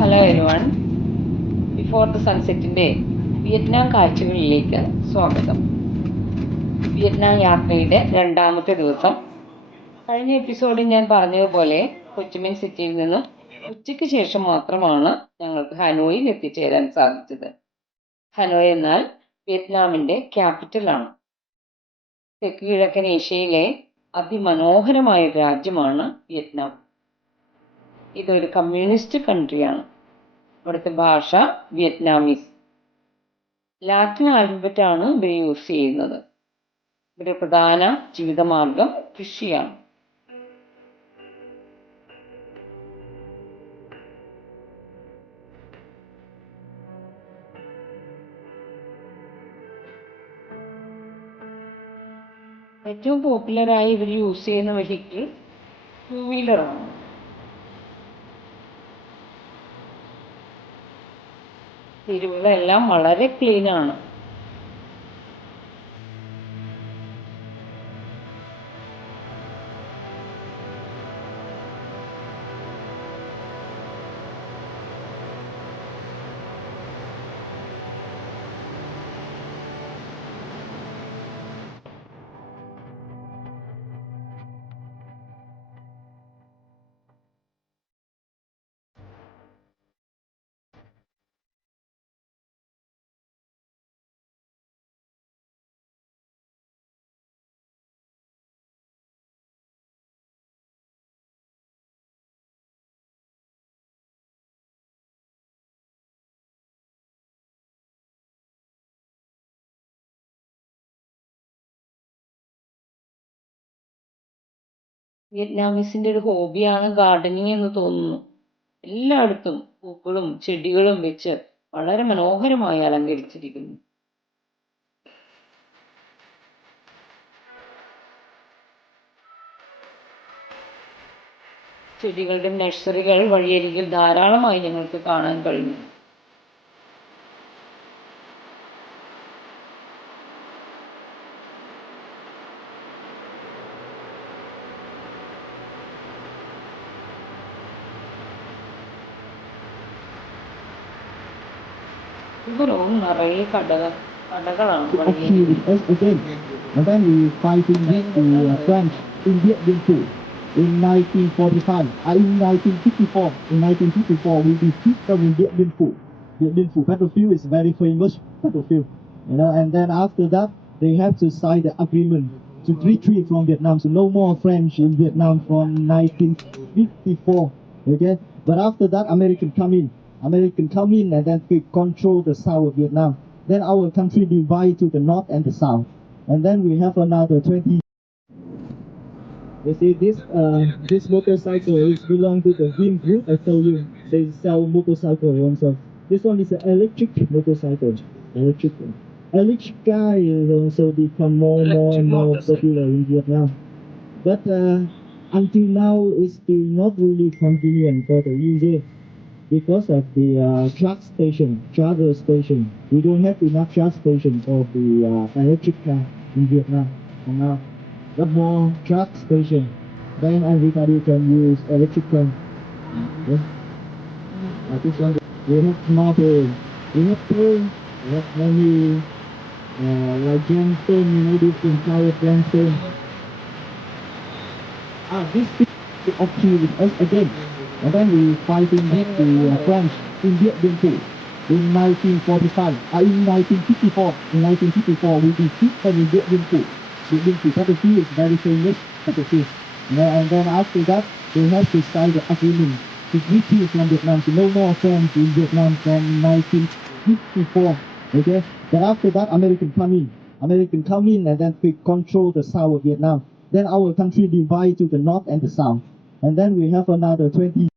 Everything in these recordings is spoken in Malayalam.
ഹലോ എവരിവൺ, ബിഫോർ ദ സൺസെറ്റിൻ്റെ വിയറ്റ്നാം കാഴ്ചകളിലേക്ക് സ്വാഗതം. വിയറ്റ്നാം യാത്രയുടെ രണ്ടാമത്തെ ദിവസം. കഴിഞ്ഞ എപ്പിസോഡിൽ ഞാൻ പറഞ്ഞതുപോലെ ഹൊച്ചിമിൻ സിറ്റിയിൽ നിന്നും ഉച്ചയ്ക്ക് ശേഷം മാത്രമാണ് ഞങ്ങൾക്ക് ഹനോയിൽ എത്തിച്ചേരാൻ സാധിച്ചത്. ഹനോയ് എന്നാൽ വിയറ്റ്നാമിൻ്റെ ക്യാപിറ്റലാണ്. തെക്ക് കിഴക്കൻ ഏഷ്യയിലെ അതിമനോഹരമായ രാജ്യമാണ് വിയറ്റ്നാം. ഇതൊരു കമ്മ്യൂണിസ്റ്റ് കൺട്രിയാണ്. ഇവിടുത്തെ ഭാഷ വിയറ്റ്നാമീസ്. ലാറ്റിൻ ആൽഫബറ്റാണ് ഇവർ യൂസ് ചെയ്യുന്നത്. ഇവരുടെ പ്രധാന ജീവിതമാർഗം കൃഷിയാണ്. ഏറ്റവും പോപ്പുലറായി ഇവർ യൂസ് ചെയ്യുന്ന വെഹിക്കിൾ 2 വീലറാണ്. തെരുവുകളെല്ലാം വളരെ ക്ലീനാണ്. വിയറ്റ്നാമീസിൻ്റെ ഒരു ഹോബിയാണ് ഗാർഡനിങ് എന്ന് തോന്നുന്നു. എല്ലായിടത്തും പൂക്കളും ചെടികളും വെച്ച് വളരെ മനോഹരമായി അലങ്കരിച്ചിരിക്കുന്നു. ചെടികളുടെ നഴ്സറികൾ വഴിയരികിൽ ധാരാളമായി ഞങ്ങൾക്ക് കാണാൻ കഴിഞ്ഞു. ഇവരും നിറയെ കടകളാണ്. And then we fighting with the French in Vietnam too. In 1945, in 1954, we defeat them in Vietnam Phu. Vietnam Phu battlefield is very famous battlefield, and then after that they have to sign the agreement to retreat from Vietnam. So no more French in Vietnam from 1954. Okay, but after that American come in and then they control the south of Vietnam. Then our country divide to the north and the south. And then we have another 20. You see, this motorcycle is belong to the Vin Group. I told you they sell motorcycle also. This one is an electric motorcycle. Electric car will also become more and more popular in Vietnam. But until now, it's still not really convenient for the user because of the charger station. We don't have enough charge station for the electric car in Vietnam for now. But more charge station, then everybody can use electric car. Okay? This one, we have marble, we have pool, we have many like gemstone, different kind of gemstone. This is okay with us again. And then we fighting with the French in Vietnam Phu. In 1945, in 1954, we defeat them in Vietnam Phu. Vietnam Phu battlefield is very famous battlefield. And then after that, they have to sign the agreement to retreat from Vietnam. So no more French in Vietnam from 1954. Okay, but after that, American come in and then they control the south of Vietnam. Then our country divide to the north and the south. And then we have another 20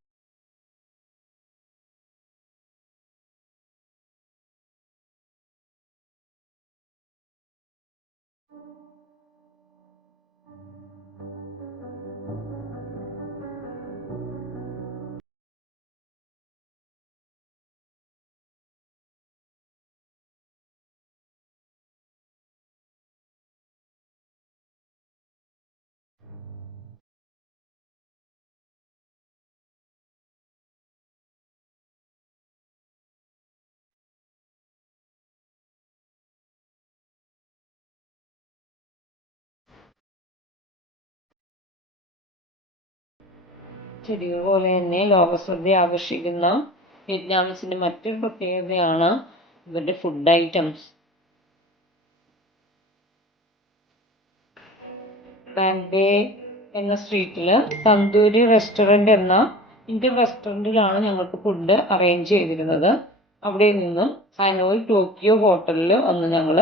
ചെടികൾ പോലെ തന്നെ ലോകശ്രദ്ധ ആകർഷിക്കുന്ന വിയറ്റ്നാമീസിൻ്റെ മറ്റൊരു പ്രത്യേകതയാണ് ഇവരുടെ ഫുഡ് ഐറ്റംസ്. ബാങ്ക് ബേ എന്ന സ്ട്രീറ്റിൽ തന്തൂരി റെസ്റ്റോറൻറ്റ് എന്ന ഇന്ത്യൻ റെസ്റ്റോറൻറ്റിലാണ് ഞങ്ങൾക്ക് ഫുഡ് അറേഞ്ച് ചെയ്തിരുന്നത്. അവിടെ നിന്നും ഹനോയ് ടോക്കിയോ ഹോട്ടലിൽ വന്ന് ഞങ്ങൾ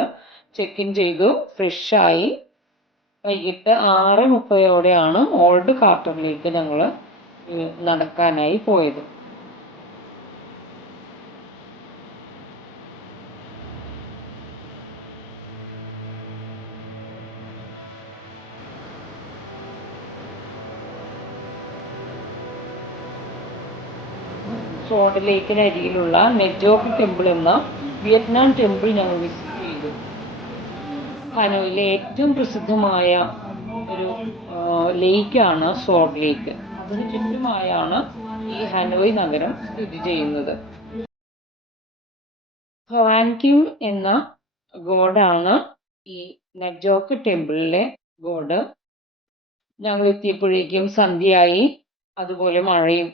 ചെക്ക് ഇൻ ചെയ്തു. ഫ്രഷായി വൈകിട്ട് 6:30 ഓൾഡ് കാർട്ടറിലേക്ക് ഞങ്ങൾ നടക്കാനായി പോയത്. സോൾട്ട് ലേക്കിനരികിലുള്ള നെജോക്ക് ടെമ്പിൾ എന്ന വിയറ്റ്നാം ടെമ്പിൾ ഞങ്ങൾ വിസിറ്റ് ചെയ്തു. ഹനോയിലെ ഏറ്റവും പ്രസിദ്ധമായ ഒരു ലേക്കാണ് സോൾട്ട് ലേക്ക്. അതിന് ചുറ്റുമായാണ് ഈ ഹനോയ് നഗരം സ്ഥിതി ചെയ്യുന്നത്. ഹവാൻ കിം എന്ന ഗോഡാണ് ഈ നെജോക്ക് ടെമ്പിളിലെ ഗോഡ്. ഞങ്ങൾ എത്തിയപ്പോഴേക്കും സന്ധ്യയായി, അതുപോലെ മഴയും.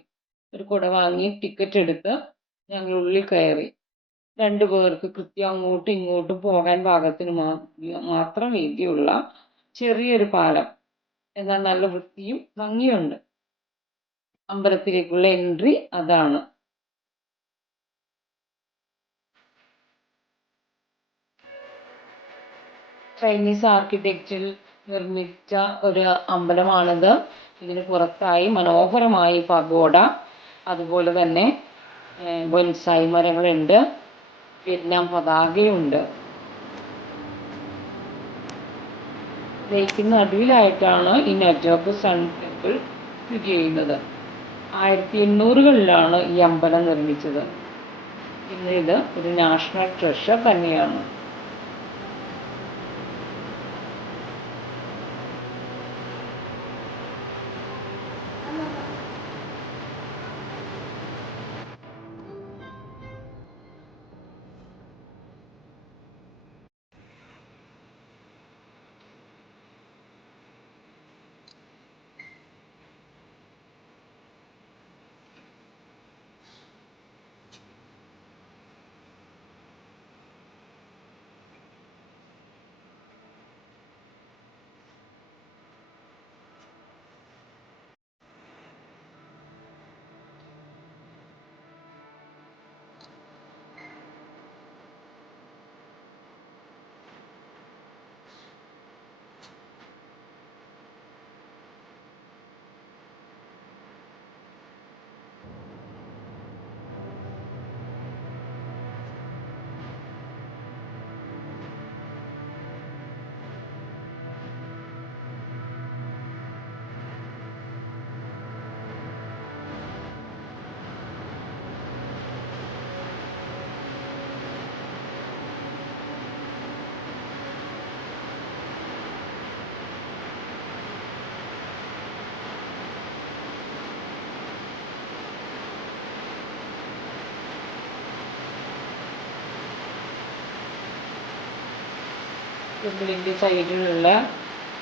ഒരു കുട വാങ്ങി ടിക്കറ്റ് എടുത്ത് ഞങ്ങൾ ഉള്ളിൽ കയറി. 2 പേർക്ക് കൃത്യം അങ്ങോട്ടും ഇങ്ങോട്ടും പോകാൻ പാകത്തിന് മാത്രം വീതിയുള്ള ചെറിയൊരു പാലം. എന്നാൽ നല്ല വൃത്തിയും ഭംഗിയുണ്ട്. അമ്പലത്തിലേക്കുള്ള എൻട്രി അതാണ്. ചൈനീസ് ആർക്കിടെക്ചറിൽ നിർമ്മിച്ച ഒരു അമ്പലമാണിത്. ഇതിന് പുറത്തായി മനോഹരമായി പഗോഡ, അതുപോലെ തന്നെ ബൊൻസായി മരങ്ങളുണ്ട്, വിയറ്റ്നാം പതാകയുണ്ട്. ലേക്കിന് നടുവിലായിട്ടാണ് ഈ നെജോക്ക് സൺ ടെമ്പിൾ സ്ഥിതി ചെയ്യുന്നത്. 1800-കളിലാണ് ഈ അമ്പലം നിർമ്മിച്ചത്. ഇന്ന് ഇത് ഒരു നാഷണൽ ട്രഷർ തന്നെയാണ്. ടെമ്പിളിൻ്റെ സൈഡിലുള്ള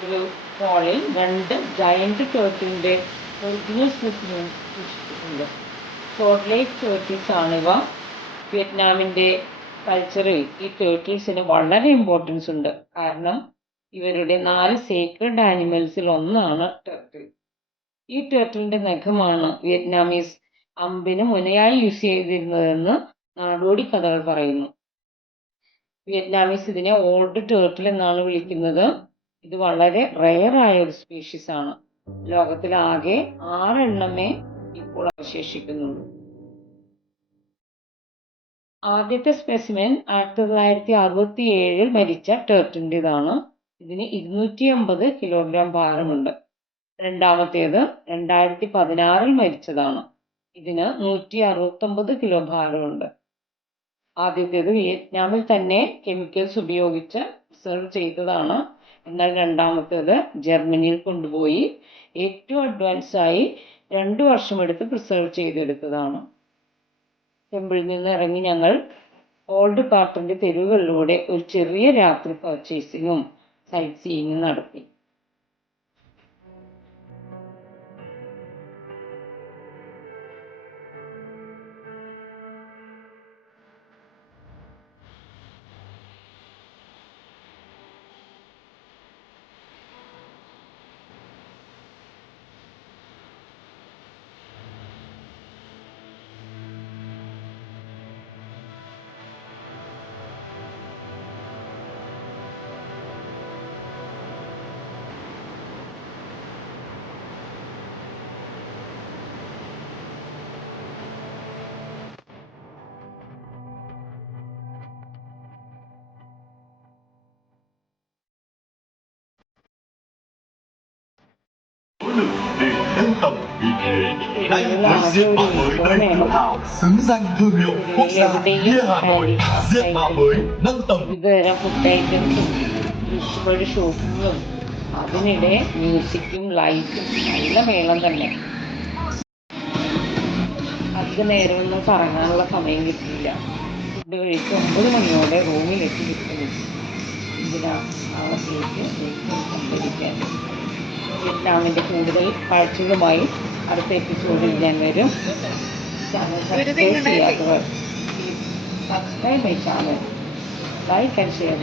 ഒരു ഹോളിൽ 2 ജയൻറ്റ് ടേർട്ടിലിൻ്റെ ഒറിജിനൽ സ്പെസിമെൻസ് സൂക്ഷിച്ചിട്ടുണ്ട്. Salt Lake turtles ആണിവ. വിയറ്റ്നാമിൻ്റെ കൾച്ചറിൽ ഈ ടേർട്ടിൽസിന് വളരെ ഇമ്പോർട്ടൻസ് ഉണ്ട്. കാരണം ഇവരുടെ 4 സേക്രഡ് ആനിമൽസിൽ ഒന്നാണ് ടേർട്ടിൽ. ഈ ടേർട്ടിലിൻ്റെ നഖമാണ് വിയറ്റ്നാമീസ് അമ്പിന് മുനയായി യൂസ് ചെയ്തിരുന്നതെന്ന് നാടോടി കഥകൾ പറയുന്നു. വിയറ്റ്നാമീസ് ഇതിനെ ഓൾഡ് ടേർട്ടിൽ എന്നാണ് വിളിക്കുന്നത്. ഇത് വളരെ റെയറായ ഒരു സ്പീഷീസ് ആണ്. ലോകത്തിലാകെ 6 എണ്ണമേ ഇപ്പോൾ അവശേഷിക്കുന്നുള്ളൂ. ആദ്യത്തെ സ്പെസിമെൻ 1967 മരിച്ച ടേർട്ടിൻ്റെതാണ്. ഇതിന് 250 കിലോഗ്രാം ഭാരമുണ്ട്. രണ്ടാമത്തേത് 2016 മരിച്ചതാണ്. ഇതിന് 169 കിലോ ഭാരമുണ്ട്. ആദ്യത്തേത് വിയറ്റ്നാമിൽ തന്നെ കെമിക്കൽസ് ഉപയോഗിച്ച് പ്രിസർവ് ചെയ്തതാണ്. എന്നാൽ രണ്ടാമത്തേത് ജർമ്മനിയിൽ കൊണ്ടുപോയി ഏറ്റവും അഡ്വാൻസായി 2 വർഷമെടുത്ത് പ്രിസർവ് ചെയ്തെടുത്തതാണ്. ടെമ്പിളിൽ നിന്ന് ഇറങ്ങി ഞങ്ങൾ ഓൾഡ് കാർട്ടറിൻ്റെ തെരുവുകളിലൂടെ ഒരു ചെറിയ രാത്രി പർച്ചേസിങ്ങും സൈറ്റ് സീയിങ്ങും നടത്തി. lực để nâng tầm vị thế Đây đánh là với diện mạo Fury mới có đầy vẻ tự hào xứng danh thương hiệu quốc gia bia Hà Nội diện mạo mới nâng tầm വിവിധതരം ഫുഡ് ഐറ്റംസും ഇഷ്ടമുള്ള ഷോപ്പുകളും അതിനിടെ മ്യൂസിക്കും ലൈറ്റും നല്ല മേളം തന്നെ. അധിക നേരമൊന്നും കറങ്ങാനുള്ള സമയം കിട്ടിയില്ല. ഫുഡ് കഴിച്ച് 9 മണിയോടെ റൂമിലെത്തി വിശ്രമിച്ചു. എന്തിനാ നാളത്തേക്ക് വെയിറ്റ് സംഭരിക്കാൻ. വിയറ്റ്നാമിൻ്റെ കൂടുതൽ കാഴ്ചകളുമായി അടുത്ത എപ്പിസോഡിൽ ഞാൻ വരും. ചാനൽ സബ്സ്ക്രൈബ് ചെയ്യാത്തവർ please subscribe my channel, like and share.